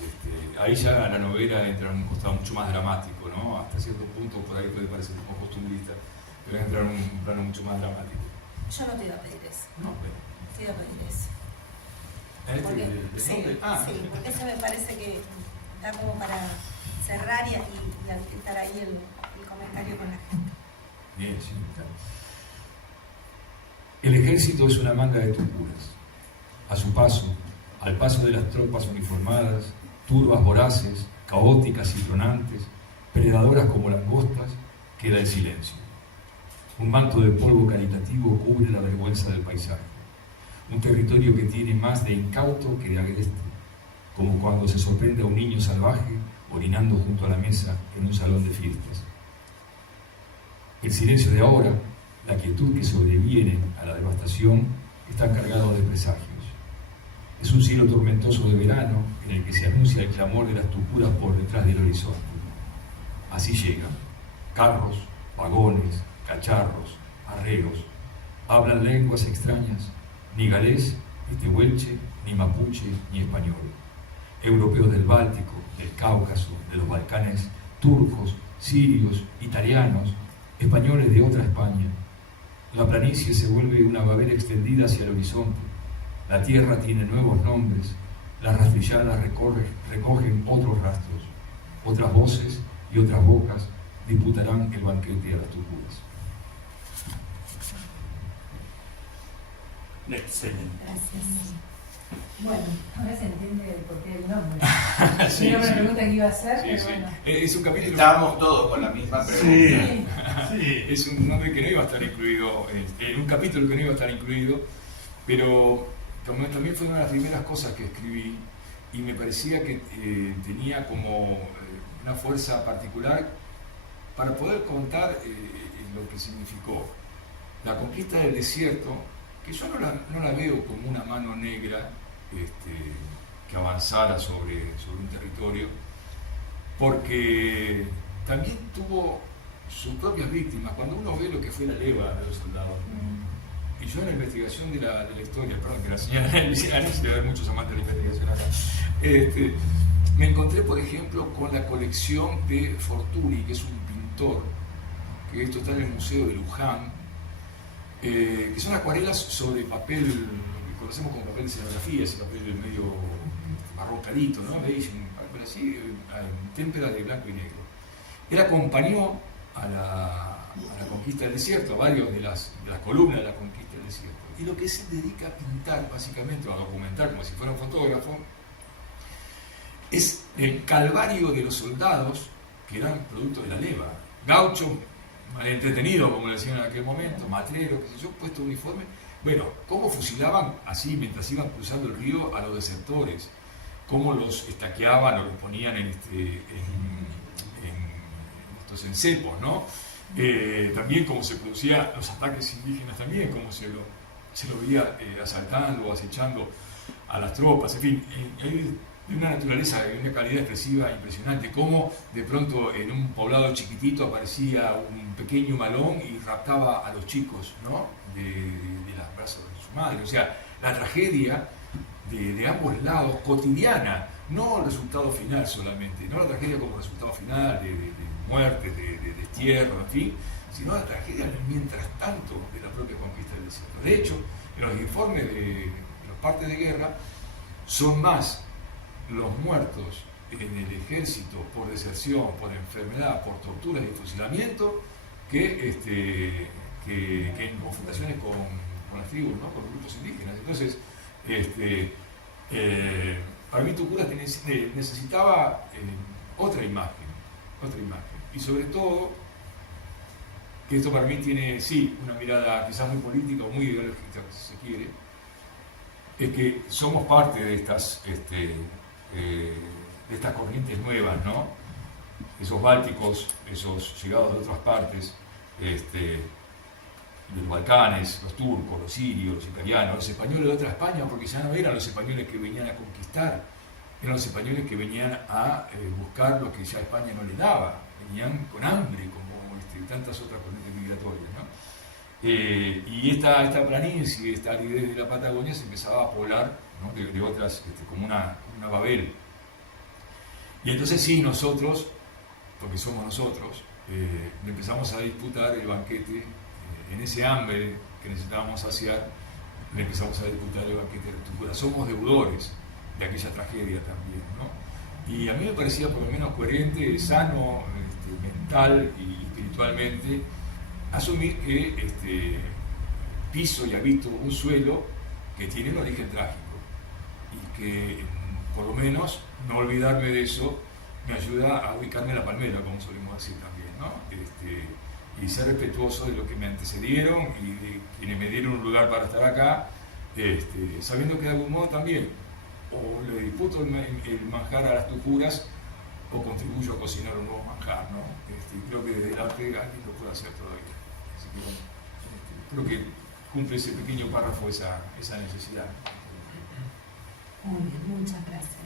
ahí ya la novela entra en un costado mucho más dramático, ¿no? Hasta cierto punto por ahí puede parecer un poco costumbrista, pero entra en un plano mucho más dramático. Yo no te iba a pedir eso. No, pero... Te iba a pedir eso. Porque, sí, porque eso me parece que da como para cerrar y quitar ahí el comentario con la gente. Bien, sí, claro. El ejército es una manga de torturas. A su paso, al paso de las tropas uniformadas, turbas voraces, caóticas y tronantes, predadoras como langostas, queda el silencio. Un manto de polvo caritativo cubre la vergüenza del paisaje. Un territorio que tiene más de incauto que de agreste, como cuando se sorprende a un niño salvaje orinando junto a la mesa en un salón de fiestas. El silencio de ahora, la quietud que sobreviene a la devastación, están cargados de presagios. Es un cielo tormentoso de verano en el que se anuncia el clamor de las tupuras por detrás del horizonte. Así llegan carros, vagones, cacharros, arreos, hablan lenguas extrañas, ni galés, ni tehuelche, ni mapuche, ni español. Europeos del Báltico, del Cáucaso, de los Balcanes, turcos, sirios, italianos, españoles de otra España. La planicie se vuelve una babera extendida hacia el horizonte. La tierra tiene nuevos nombres. Las rastrilladas recogen otros rastros. Otras voces y otras bocas disputarán el banquete a las tupuras. Excelente. Gracias. Bueno, ahora se entiende el porqué del nombre. Sí, Era una sí. pregunta que iba a hacer, Sí, pero sí. bueno. Es un capítulo. Estábamos todos con la misma pregunta. Sí. Es un nombre que no iba a estar incluido, en un capítulo que no iba a estar incluido, pero como también fue una de las primeras cosas que escribí y me parecía que tenía como una fuerza particular para poder contar lo que significó la conquista del desierto, que yo no la veo como una mano negra que avanzara sobre un territorio, porque también tuvo sus propias víctimas. Cuando uno ve lo que fue la leva de los soldados, y yo en la investigación de la historia, perdón, que la señora Luciana, se ve muchos amantes de la investigación acá, me encontré, por ejemplo, con la colección de Fortuny, que es un pintor, que esto está en el Museo de Luján, que son acuarelas sobre papel, lo que conocemos como papel de escenografía, ese papel medio marrón clarito, ¿no? ¿Veis? Un papel así, en témpera de blanco y negro. Él acompañó a la conquista del desierto, a varios de las columnas de la conquista del desierto. Y lo que se dedica a pintar, básicamente, o a documentar, como si fuera un fotógrafo, es el calvario de los soldados que eran producto de la leva. Gaucho, mal entretenido, como le decían en aquel momento, matrero, qué sé yo, puesto uniforme. Bueno, cómo fusilaban así mientras iban cruzando el río a los desertores, cómo los estaqueaban o los ponían en estos encepos, ¿no? También cómo se producían los ataques indígenas, también cómo se lo veía asaltando o acechando a las tropas, en fin, hay una naturaleza y una calidad expresiva impresionante, cómo de pronto en un poblado chiquitito aparecía un pequeño malón y raptaba a los chicos, ¿no? de los brazos de su madre. O sea, la tragedia de ambos lados, cotidiana, no el resultado final solamente, no la tragedia como resultado final de muertes, de destierro, en fin, sino la tragedia mientras tanto de la propia conquista del desierto. De hecho, en los informes de los partes de guerra son más los muertos en el ejército por deserción, por enfermedad, por torturas y fusilamiento, que en confrontaciones con las tribus, ¿no? Con los grupos indígenas. Entonces, para mí Tucumán necesitaba otra imagen. Y sobre todo, que esto para mí tiene, sí, una mirada quizás muy política o muy ideológica, si se quiere, es que somos parte de estas corrientes nuevas, ¿no? Esos bálticos, esos llegados de otras partes, de los Balcanes, los turcos, los sirios, los italianos, los españoles de otra España, porque ya no eran los españoles que venían a conquistar, eran los españoles que venían a buscar lo que ya España no les daba, venían con hambre, como tantas otras corrientes migratorias, ¿no? Y esta planicie, esta aridez de la Patagonia se empezaba a poblar, ¿no? de otras, como una Babel. Y entonces sí, nosotros, porque somos nosotros, empezamos a disputar el banquete, en ese hambre que necesitábamos saciar, empezamos a disputar el banquete de Tucumán. Somos deudores de aquella tragedia también, ¿no? Y a mí me parecía por lo menos coherente, sano, mental y espiritualmente espiritualmente, asumir que piso y habito un suelo que tiene un origen trágico y que por lo menos no olvidarme de eso me ayuda a ubicarme en la palmera, como solemos decir también, ¿no? Y ser respetuoso de lo que me antecedieron y de quienes me dieron un lugar para estar acá, sabiendo que de algún modo también o le disputo el manjar a las tucuras o contribuyo a cocinar un nuevo manjar, ¿no? Creo que desde el arte alguien lo puede hacer todavía. Así que, bueno, creo que cumple ese pequeño párrafo esa necesidad. Muy bien, muchas gracias.